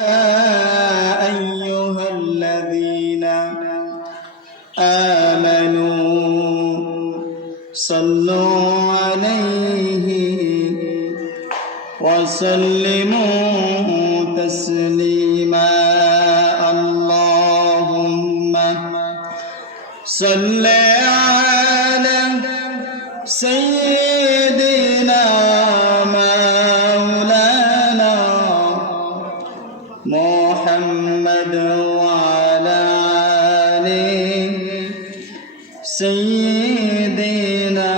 أيها الذين آمنوا صلوا عليه وسلموا تسليما اللهم صل على سيدنا مولانا محمد وعلى آل سيدنا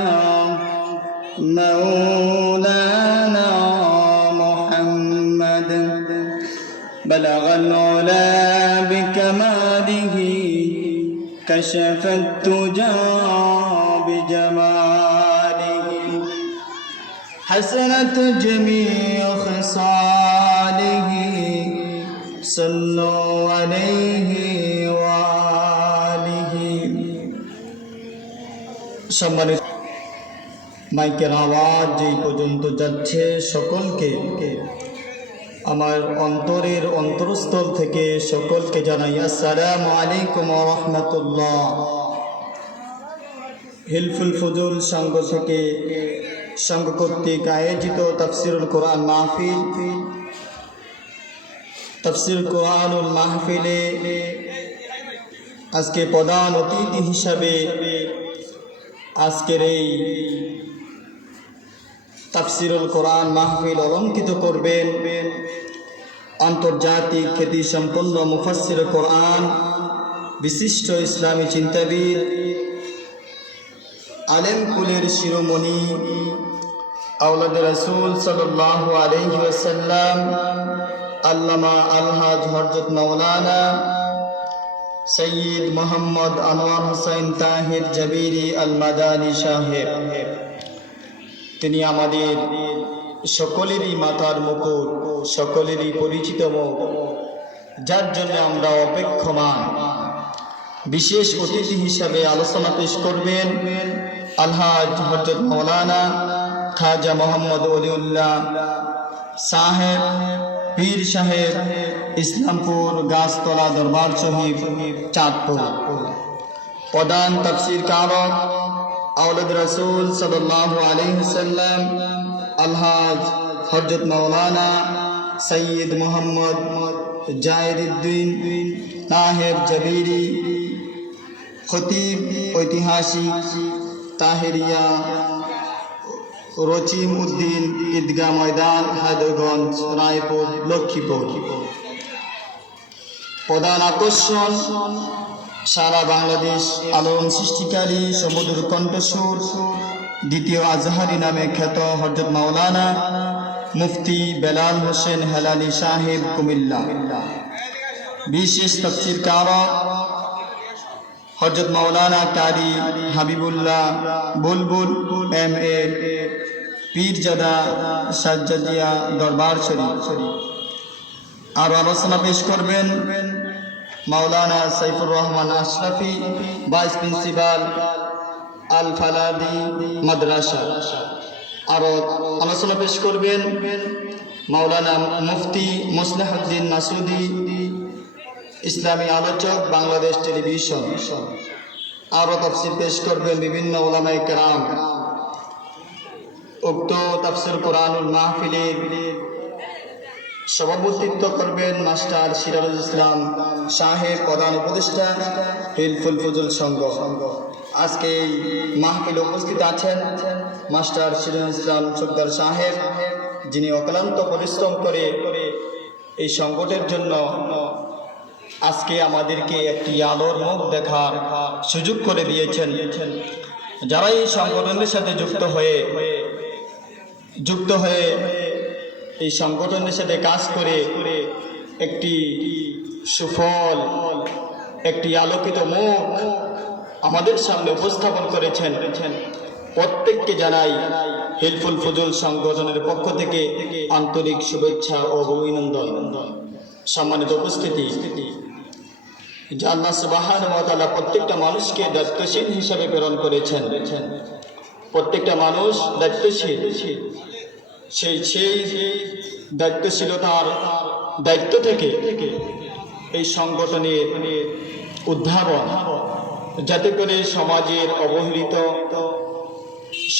مولانا محمد بلغ العلا بكماله كشف الدجى بجماله حسنت جميع خصاله صلوا عليه وآله সম্মানিত মাইকের আওয়াজ যেই পর্যন্ত যাচ্ছে সকলকে আমার অন্তরের অন্তরস্থল থেকে সকলকে জানাই আসসালামু আলাইকুম ওয়া রাহমাতুল্লাহ। হিলফুল ফুজুল সংঘ থেকে সংঘ কর্তৃক আয়োজিত তাফসিরুল কোরআন মাহফিল, তাফসির কোরআনুল মাহফিলে আজকে প্রধান অতিথি হিসাবে আজকের এই তাফসিরুল কোরআন মাহফিল অলঙ্কিত করবেন আন্তর্জাতিক খ্যাতি সম্পন্ন মুফাসসির কোরআন, বিশিষ্ট ইসলামী চিন্তাবিদ, আলেম কুলের শিরোমণি আওলাদ রাসূল সাল্লাল্লাহু আলাইহি ওয়াসাল্লাম আল্লামা আলহাজ হযরত মাওলানা সৈয়দ মোহাম্মদ আনোয়ার হোসেন তাহির জাবিরি আল মাদানী সাহেব। তিনি আমাদের সকলেরই মাথার মুকুট, সকলেরই পরিচিত মুখ, যার জন্য আমরা অপেক্ষমান। বিশেষ অতিথি হিসাবে আলোচনা পেশ করবেন আলহাজ হযরত মাওলানা খাজা মোহাম্মদ ওলিউল্লাহ সাহেব, পীর সাহেব, ইসলামপুর গাছতলা দরবার শরীফ, চাঁদপুর। প্রধান তাফসীর কারক আওলাদ রাসূল সাল্লাল্লাহু আলাইহি ওয়াসাল্লাম আলহাজ হযরত মাওলানা সৈয়দ মোহাম্মদ জাহিরউদ্দিন তাহের জাবিরি, খতিব ঐতিহাসিক তাহেরিয়া রচিম উদ্দিন ঈদগাহ ময়দান, হায়দরগঞ্জ, রায়পুর, লক্ষ্মীপুর। প্রধান আকর্ষণ সারা বাংলাদেশ আলোড়ন সৃষ্টিকারী সমুদ্র কণ্ঠস্বর দ্বিতীয় আজহারি নামে খ্যাত হযরত মাওলানা মুফতি বেলাল হোসেন হেলালি সাহেব, কুমিল্লা। বিশেষ তাফসীর কারক হযরত মাওলানা কারি হাবিবুল্লাহ বুলবুল MA, পীরজাদা সাজ্জাদিয়া দরবার শরীফ। আর আলোচনা পেশ করবেন মাওলানা সাইফুর রহমান আশরাফি, ভাইস প্রিন্সিপাল আল ফালাদি মাদ্রাসা। আর আলোচনা পেশ করবেন মাওলানা মুফতি মুসলিহুদ্দিন মাসুদি, ইসলামী আলোচক, বাংলাদেশ টেলিভিশন। আরও তাফসীর পেশ করবেন বিভিন্ন উলামায়ে কেরাম। উক্ত তাফসীর কোরআনুল মাহফিলের সভাপতিত্ব করবেন মাস্টার সিরাজুল ইসলাম সাহেব, প্রধান উপদেষ্টা হিলফুল ফুজুল সংঘ। আজকে এই মাহফিলে উপস্থিত আছেন মাস্টার সিরাজুল ইসলাম সরদার সাহেব, যিনি অক্লান্ত পরিশ্রম করে এই সংগঠনের জন্য আজকে আমাদেরকে একটি আলোর মুখ দেখার সুযোগ করে দিয়েছেন। যারা এই সংগঠনের সাথে যুক্ত হয়ে এই সংগঠনের সাথে কাজ করে একটি সুফল, একটি আলোকিত মুখ আমাদের সামনে উপস্থাপন করেছেন, প্রত্যেককে জানাই হিলফুল ফুজুল সংগঠনের পক্ষ থেকে আন্তরিক শুভেচ্ছা ও অভিনন্দন। সম্মানিত উপস্থিতি, যে আল্লাহ সুবহানাহু ওয়া তাআলা প্রত্যেকটা মানুষকে দায়িত্বশীল হিসেবে প্রেরণ করেছেন, প্রত্যেকটা মানুষ দায়িত্বশীল। সেই দায়িত্বশীলতার দায়িত্ব থেকে এই সংগঠনের উদ্ভাবন, যাতে করে সমাজের অবহেলিত,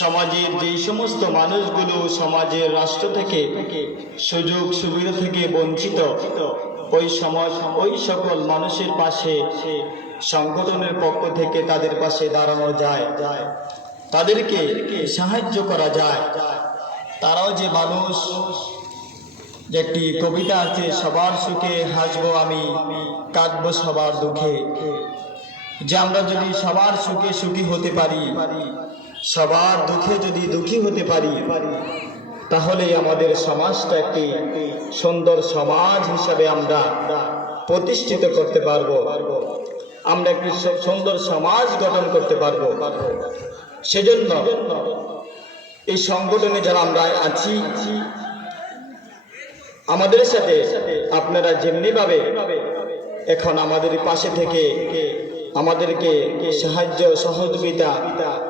সমাজের যেই সমস্ত মানুষগুলো সমাজের রাষ্ট্র থেকে সুযোগ সুবিধা থেকে বঞ্চিত, ওই সকল মানুষের পাশে সংগঠনের পক্ষ থেকে তাদের পাশে দাঁড়ানো যায়, তাদেরকে সাহায্য করা যায়। তারাও যে মানুষ, যে একটি কবিতা আছে, সবার সুখে হাসবো আমি, কাঁদবো সবার দুঃখে। যে আমরা যদি সবার সুখে সুখী হতে পারি, সবার দুঃখে যদি দুঃখী হতে পারি, তাহলে আমাদের সমাজটা একটি সুন্দর সমাজ হিসাবে আমরা প্রতিষ্ঠিত করতে পারবো, আমরা একটি সুন্দর সমাজ গঠন করতে পারবো। সেজন্য এই সংগঠনে যারা আমরা আছি, আমাদের সাথে আপনারা যেমনি ভাবে এখন আমাদের পাশে থেকে আমাদেরকে সাহায্য সহযোগিতা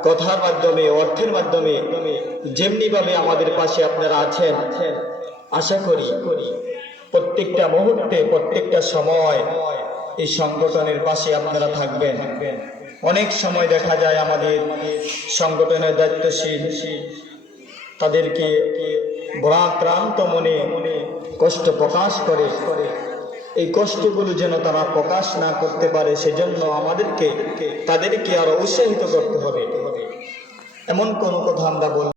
কথার মাধ্যমে, অর্থের মাধ্যমে যেমনি ভাবে আমাদের পাশে আপনারা আছেন, আশা করি প্রত্যেকটা মুহূর্তে, প্রত্যেকটা সময় এই সংগঠনের পাশে আপনারা থাকবেন। অনেক সময় দেখা যায় আমাদের সংগঠনের দায়িত্বশীল তাদেরকে ভ্রাক্রান্ত মনে কষ্ট প্রকাশ করে, এই কষ্টগুলো যেন তারা প্রকাশ না করতে পারে, সেজন্য আমাদেরকে তাদেরকে আরো উৎসাহিত করতে হবে। এমন কোনো কথা আমরা বলবো